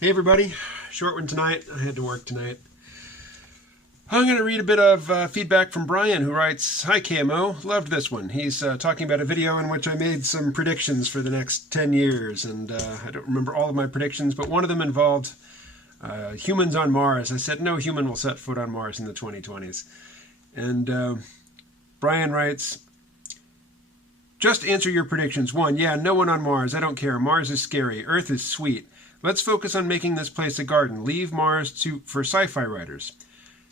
Hey everybody, short one tonight. I had to work tonight. I'm going to read a bit of feedback from Brian, who writes, "Hi KMO, loved this one. He's talking about a video in which I made some predictions for the next 10 years, and I don't remember all of my predictions, but one of them involved humans on Mars. I said no human will set foot on Mars in the 2020s. And Brian writes, just answer your predictions. 1, yeah, no one on Mars. I don't care. Mars is scary. Earth is sweet. Let's focus on making this place a garden. Leave Mars for sci-fi writers."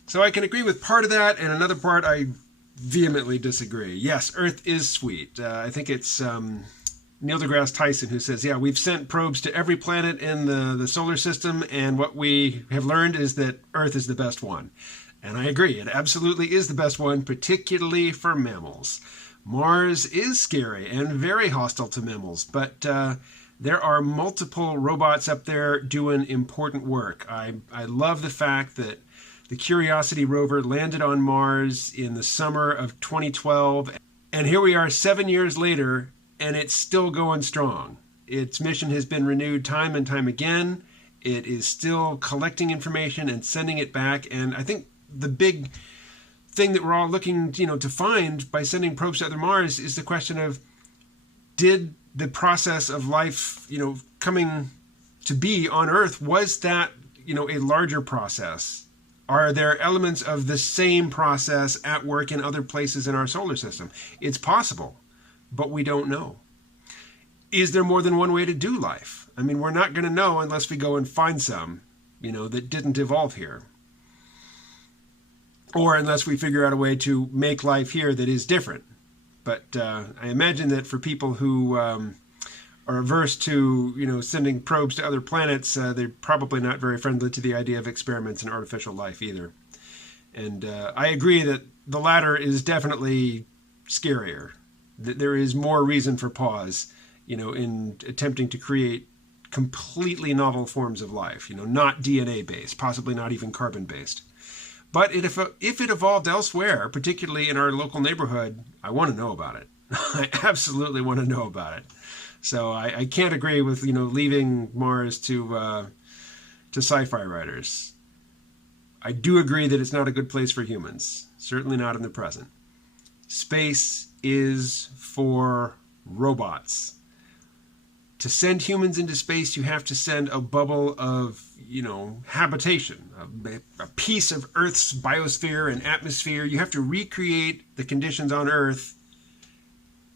So I can agree with part of that, and another part I vehemently disagree. Yes, Earth is sweet. I think it's Neil deGrasse Tyson who says, yeah, we've sent probes to every planet in the solar system, and what we have learned is that Earth is the best one. And I agree. It absolutely is the best one, particularly for mammals. Mars is scary and very hostile to mammals, but there are multiple robots up there doing important work. I love the fact that the Curiosity rover landed on Mars in the summer of 2012, and here we are 7 years later, and it's still going strong. Its mission has been renewed time and time again. It is still collecting information and sending it back, and I think the big thing that we're all looking, to find by sending probes to other Mars is the question of, did the process of life, coming to be on Earth, was that, a larger process? Are there elements of the same process at work in other places in our solar system? It's possible, but we don't know. Is there more than one way to do life? I mean, we're not going to know unless we go and find some, that didn't evolve here. Or unless we figure out a way to make life here that is different. But I imagine that for people who are averse to, sending probes to other planets, they're probably not very friendly to the idea of experiments in artificial life either. And I agree that the latter is definitely scarier. That there is more reason for pause, in attempting to create completely novel forms of life, not DNA-based, possibly not even carbon-based. But if it evolved elsewhere, particularly in our local neighborhood, I want to know about it. I absolutely want to know about it. So I can't agree with, leaving Mars to sci-fi writers. I do agree that it's not a good place for humans. Certainly not in the present. Space is for robots. To send humans into space, you have to send a bubble of, habitation, a piece of Earth's biosphere and atmosphere. You have to recreate the conditions on Earth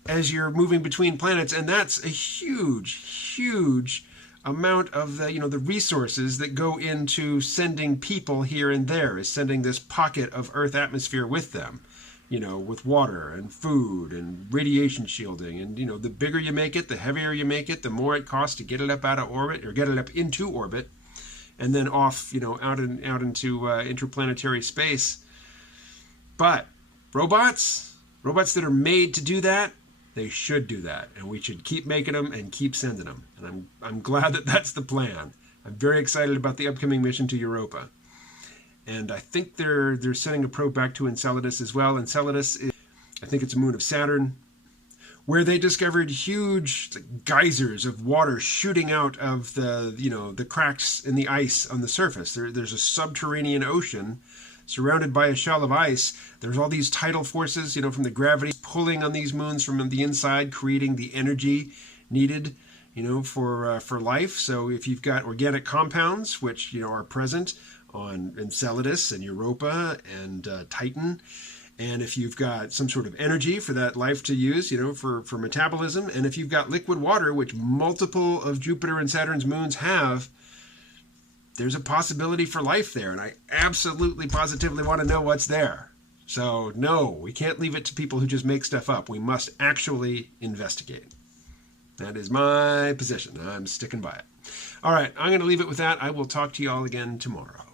as you're moving between planets, and that's a huge, huge amount of the resources that go into sending people here and there, is sending this pocket of Earth atmosphere with them, with water and food and radiation shielding. And, the bigger you make it, the heavier you make it, the more it costs to get it up out of orbit, or get it up into orbit, and then off, out into interplanetary space. But robots that are made to do that, they should do that, and we should keep making them and keep sending them. And I'm glad that that's the plan. I'm very excited about the upcoming mission to Europa. And I think they're sending a probe back to Enceladus as well. Enceladus is, I think it's a moon of Saturn, where they discovered huge geysers of water shooting out of the cracks in the ice on the surface. There's a subterranean ocean surrounded by a shell of ice. There's all these tidal forces, from the gravity pulling on these moons from the inside, creating the energy needed, for life. So if you've got organic compounds, which, are present on Enceladus and Europa and Titan, and if you've got some sort of energy for that life to use, for metabolism, and if you've got liquid water, which multiple of Jupiter and Saturn's moons have, there's a possibility for life there, and I absolutely positively want to know what's there. So no, we can't leave it to people who just make stuff up. We must actually investigate. That is my position. I'm sticking by it. All right, I'm going to leave it with that. I will talk to you all again tomorrow.